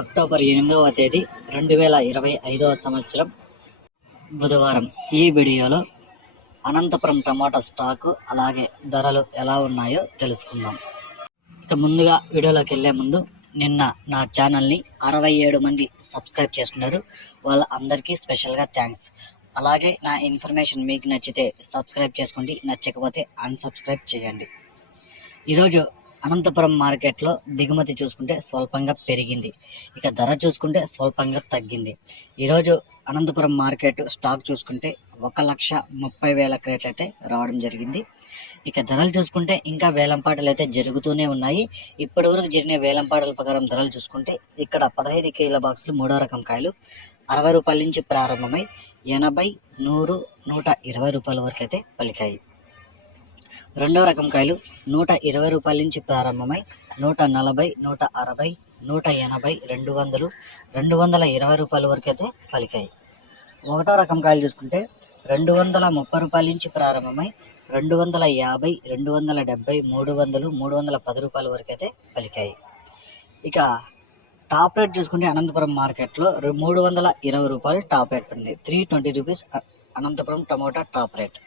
October 8వ తేదీ 2025 సంవత్సరం బుధవారం. ఈ వీడియోలో అనంతపురం టమాటా స్టాకు అలాగే ధరలు ఎలా ఉన్నాయో తెలుసుకుందాం. ఇక ముందుగా వీడియోలోకి వెళ్ళే ముందు నిన్న నా ఛానల్ని 67 మంది సబ్స్క్రైబ్ చేసుకున్నారు. వాళ్ళ అందరికీ స్పెషల్గా థ్యాంక్స్. అలాగే నా ఇన్ఫర్మేషన్ మీకు నచ్చితే సబ్స్క్రైబ్ చేసుకోండి, నచ్చకపోతే అన్సబ్స్క్రైబ్ చేయండి. ఈరోజు అనంతపురం మార్కెట్లో దిగుమతి చూసుకుంటే స్వల్పంగా పెరిగింది, ఇక ధర చూసుకుంటే స్వల్పంగా తగ్గింది. ఈరోజు అనంతపురం మార్కెట్ స్టాక్ చూసుకుంటే 1,30,000 క్రేట్లు అయితే రావడం జరిగింది. ఇక ధరలు చూసుకుంటే ఇంకా వేలంపాటలు అయితే జరుగుతూనే ఉన్నాయి. ఇప్పటి వరకు జరిగిన వేలంపాటల ప్రకారం ధరలు చూసుకుంటే ఇక్కడ 15 కేజీల బాక్సులు 3వ రకం కాయలు 60 రూపాయల నుంచి ప్రారంభమై 80, 100, 120 రూపాయల వరకు అయితే పలికాయి. 2వ రకం కాయలు 120 రూపాయల నుంచి ప్రారంభమై 140, 160, 180, 200, 220 రూపాయల వరకు అయితే పలికాయి. 1వ రకం కాయలు చూసుకుంటే 230 రూపాయల నుంచి ప్రారంభమై 250, 270, 300, 310 రూపాయల వరకు అయితే పలికాయి. ఇక టాప్ రేట్ చూసుకుంటే అనంతపురం మార్కెట్లో 320 రూపాయలు టాప్ రేట్ పడింది. 320 rupees Anantapur tomato top rate.